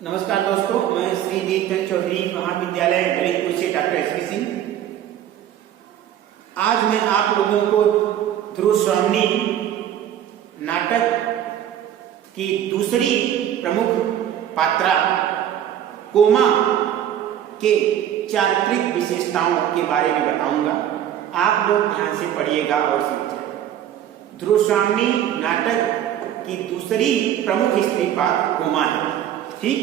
नमस्कार दोस्तों, मैं श्री दीपचंद चौधरी महाविद्यालय ललितपुर से डॉक्टर एस सिंह। आज मैं आप लोगों को ध्रुव स्वामी नाटक की दूसरी प्रमुख पात्रा कोमा के चारित्रिक विशेषताओं के बारे में बताऊंगा। आप लोग ध्यान से पढ़िएगा और समझें। ध्रुव स्वामी नाटक की दूसरी प्रमुख स्त्री पात्र कोमा है। ठीक,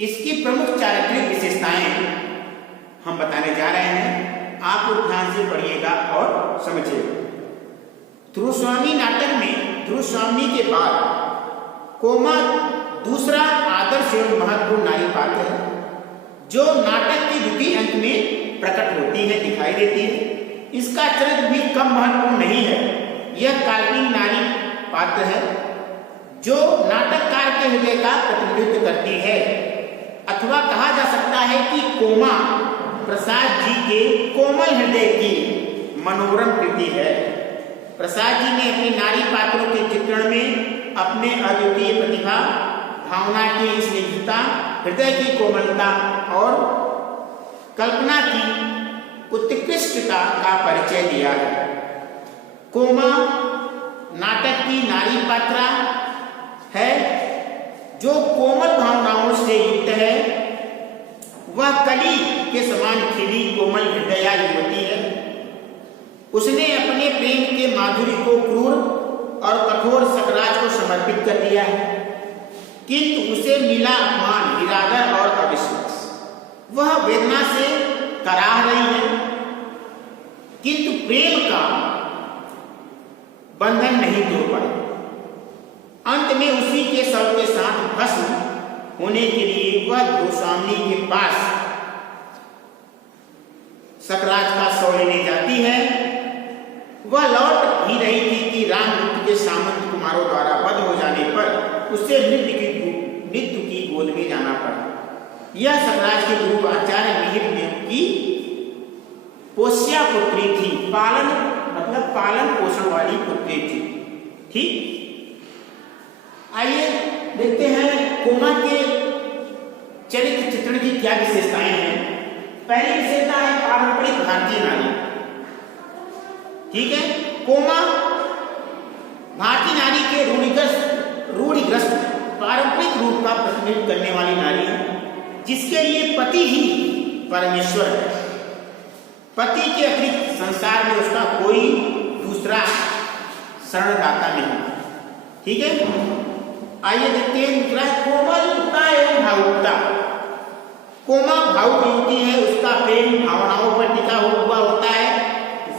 इसकी प्रमुख चारित्रिक विशेषताएं हम बताने जा रहे हैं। आप लोग ध्यान से पढ़िएगा और समझिएगा। ध्रुव स्वामी नाटक में ध्रुव स्वामी के बाद कोमा दूसरा आदर्श एवं महत्वपूर्ण नारी पात्र है, जो नाटक के द्वितीय अंक में प्रकट होती है, दिखाई देती है। इसका चरित्र भी कम महत्वपूर्ण नहीं है। यह काल्पनिक नारी पात्र है जो नाटककार के हृदय का प्रतिनिधित्व करती है, अथवा कहा जा सकता है कि कोमा प्रसाद जी के कोमल हृदय की मनोरम कृति है। प्रसाद जी ने अपने नारी पात्रों के चित्रण में अपने अद्वितीय प्रतिभा, भावना की स्निग्धता, हृदय की कोमलता और कल्पना की उत्कृष्टता का परिचय दिया है। कोमा नाटक की नारी पात्रा है जो कोमल भावनाओं से युक्त है। वह कली के समान खिली कोमल हृदया युवती है। उसने अपने प्रेम के माधुर्य को क्रूर और कठोर सकराज को समर्पित कर दिया है, किंतु उसे मिला अपमान, निरादर और अविश्वास। वह वेदना से कराह रही है, किंतु प्रेम का बंधन नहीं तोड़ पाई। अंत में उसी के शव के साथ भस्म होने के लिए वह गोस्वामी के पास सकराज का शव लेने जाती है। वह लौट ही रही थी कि रामदूत के सामंत कुमारों द्वारा वध हो जाने पर उसे मृत्यु की गोद में जाना पड़ा। यह सकराज के गुरु आचार्य मिहिर देव की पोष्या पुत्री थी, पालन पोषण वाली पुत्री थी। ठीक, आइए देखते हैं कोमा के चरित्र चित्रण की क्या विशेषताएं हैं। पहली विशेषता है पारंपरिक भारतीय नारी। ठीक है, कोमा भारतीय नारी के रूढ़िग्रस्त पारंपरिक रूप का प्रतिनिधित्व करने वाली नारी है, जिसके लिए पति ही परमेश्वर है। पति के अतिरिक्त संसार में उसका कोई दूसरा शरणदाता नहीं। ठीक है, आइए देखते हैं दूसरा कोमलता एवं भावुकता। कोमा भावुक युवती है। उसका प्रेम भावनाओं पर टिका हुआ होता है।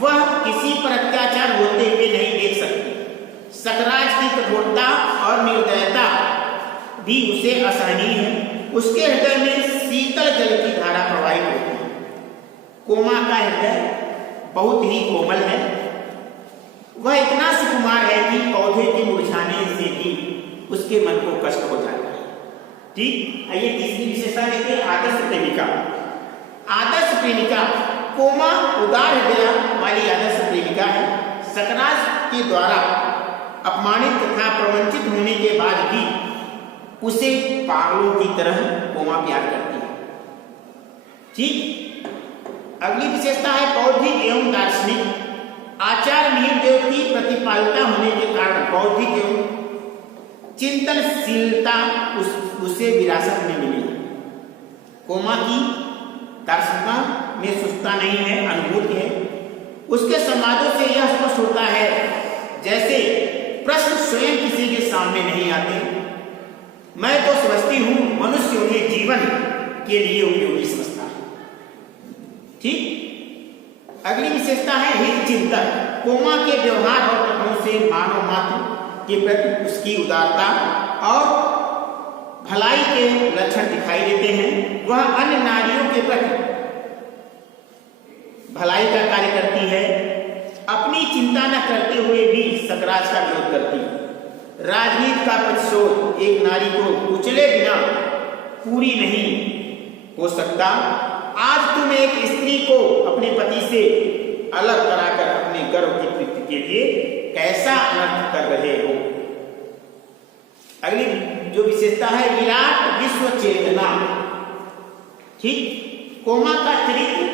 वह किसी पर अत्याचार होते हुए नहीं देख सकती। सकराज की कठोरता और निर्दयता भी उसे असहनीय है। उसके हृदय में शीतल जल की धारा प्रवाहित होती है। कोमा का हृदय बहुत ही कोमल है। वह इतना सुकुमार है कि पौधे के मुरझाने से भी उसके मन को कष्ट हो जाता है। ठीक, आइए तीसरी विशेषता देखते हैं, आदर्श प्रेमिका। आदर्श प्रेमिका कोमा उदार हृदय वाली आदर्श प्रेमिका है। सकराज के द्वारा अपमानित तथा प्रवंचित होने के बाद भी उसे पागलों की तरह कोमा प्यार करती है। ठीक, अगली विशेषता है बौद्धिक एवं दार्शनिक। आचार्य मिहिर देव की प्रतिपालिका होने के कारण बौद्धिक एवं चिंतनशीलता उसे विरासत में मिली। कोमा की दार्शनिकता में सुस्ता नहीं है, अनुभूति है। उसके संवादों से यह स्पष्ट होता है जैसे प्रश्न स्वयं किसी के सामने नहीं आते। मैं तो समझती हूं मनुष्य उन्हें जीवन के लिए उपयोगी समझता है। ठीक, अगली विशेषता है हित चिंतन। कोमा के व्यवहार और कथनों से मानव मात्र के प्रति उसकी उदारता और भलाई के लक्षण दिखाई देते हैं। वह अन्य नारियों के प्रति भलाई का कार्य करती है। अपनी चिंता न करते हुए भी सकराज का विरोध करती है। राजनीति का प्रतिशोध एक नारी को कुचले बिना पूरी नहीं हो सकता। आज तुम एक स्त्री को अपने पति से अलग कराकर अपने गर्व की तृप्ति के लिए कैसा अनर्थ कर रहे हो। अगली जो विशेषता है विराट विश्व चेतना। ठीक, कोमा का चरित्र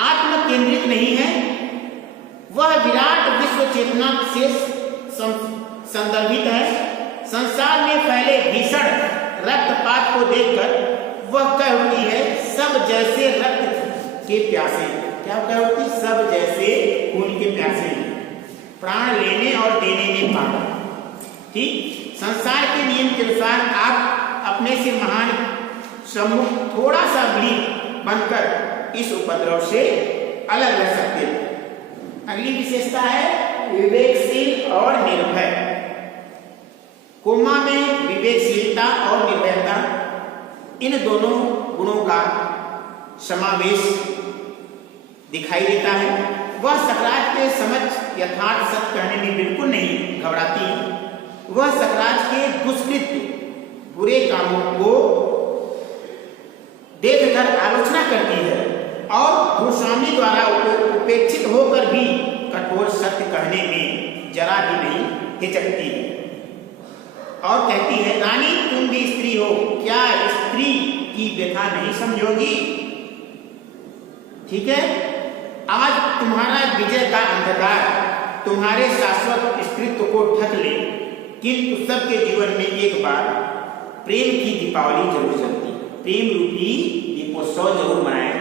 आत्म केंद्रित नहीं है, वह विराट विश्व चेतना से संदर्भित है। संसार में फैले भीषण रक्तपात को देखकर वह कह उठती है सब जैसे रक्त के प्यासे। क्या कह उठती? सब जैसे खून के प्यासे, प्राण लेने और देने में पागल। ठीक, संसार के नियम के अनुसार आप अपने से महान सम्मुख थोड़ा सा भी बनकर इस उपद्रव से अलग रह सकते हैं। अगली विशेषता है विवेकशील और निर्भय। कोमा में विवेकशीलता और निर्भयता, इन दोनों गुणों का समावेश दिखाई देता है। वह सकरात के समक्ष यथार्थ सत्य कहने में बिल्कुल नहीं घबराती। वह सकरात के दुष्कृत्य बुरे कामों को देखकर आलोचना करती है और भूस्वामी द्वारा उपेक्षित होकर भी कठोर सत्य कहने में जरा भी नहीं हिचकती है और कहती है रानी तुम भी स्त्री हो, क्या स्त्री की व्यथा नहीं समझोगी? ठीक है, आज तुम्हारा विजय का अंधकार तुम्हारे शाश्वत स्त्रीत्व को ढक ले, किंतु सबके जीवन में एक बार प्रेम की दीपावली जरूर चलती, प्रेम रूपी दीपोत्सव जरूर मनाया।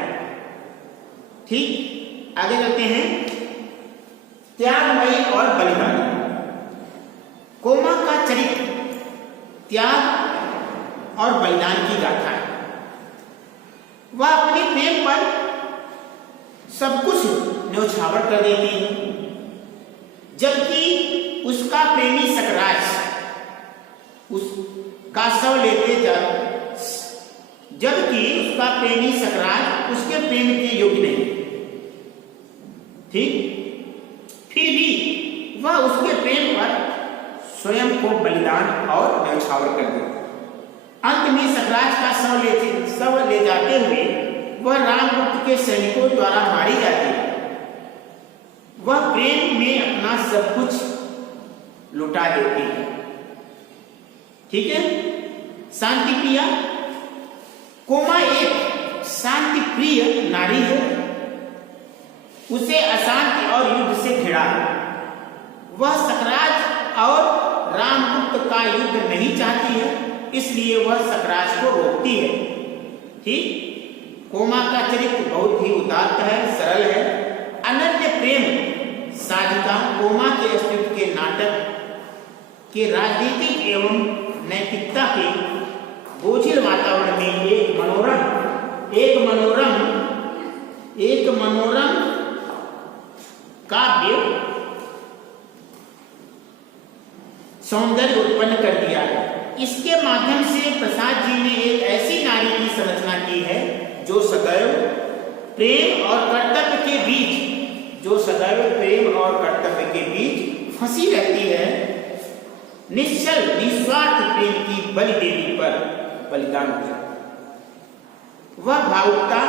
ठीक, आगे चलते हैं त्यागमयी और बलिदानी। कोमा का चरित्र त्याग और बलिदान की गाथा है। वह अपने प्रेम पर सब कुछ न्यौछावर कर देती है, जबकि उसका प्रेमी सकराज उसका शव लेते जबकि उसका प्रेमी सकराज उसके प्रेम के योग्य नहीं। ठीक, फिर भी वह उसके प्रेम पर स्वयं को बलिदान और न्यौछावर कर देता। अंत में सकराज का शव ले जाते हुए वह रामगुप्त के सैनिकों द्वारा मारी जाती है। वह प्रेम में अपना सब कुछ लुटा देती है। ठीक है, शांति प्रिया। कोमा एक शांति प्रिय नारी है। उसे अशांति और युद्ध से घृणा है। वह सकराज और रामगुप्त का युद्ध नहीं चाहती है, इसलिए वह सकराज को रोकती है। ठीक, कोमा का चरित्र बहुत ही उदात्त है, सरल है। अनन्य प्रेम साधिका कोमा के अस्तित्व के नाटक के राजनीतिक एवं नैतिकता के बोझिल वातावरण में एक मनोरम काव्य सौंदर्य उत्पन्न कर दिया है। इसके माध्यम से प्रसाद जी ने एक ऐसी नारी की संरचना की है जो सदैव प्रेम और कर्तव्य के बीच फंसी रहती है। निश्चल निस्वार्थ प्रेम की बलि देवी पर बलिदान हो जाता है। वह भावुकता,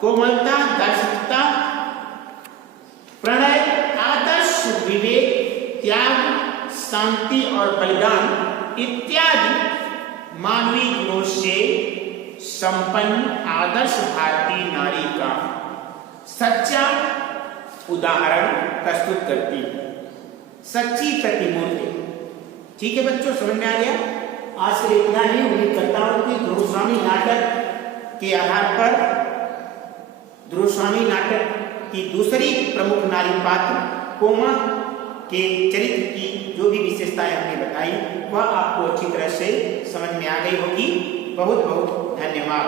कोमलता, दार्शनिकता, प्रणय, आदर्श, विवेक, त्याग, शांति और बलिदान इत्यादि मानवीय गुणों से संपन्न आदर्श भारतीय नारी का सच्चा उदाहरण प्रस्तुत करती है, सच्ची प्रतिमूर्ति। ठीक है बच्चों, समझ में आ गया? आज के इतना ही। उम्मीद करता हूं कि ध्रुवस्वामी नाटक के आधार पर ध्रुवस्वामी नाटक की दूसरी प्रमुख नारी पात्र कोमा के चरित्र की जो भी विशेषताएं हमने बताई वह आपको अच्छी तरह से समझ में आ गई होगी। बहुत बहुत धन्यवाद।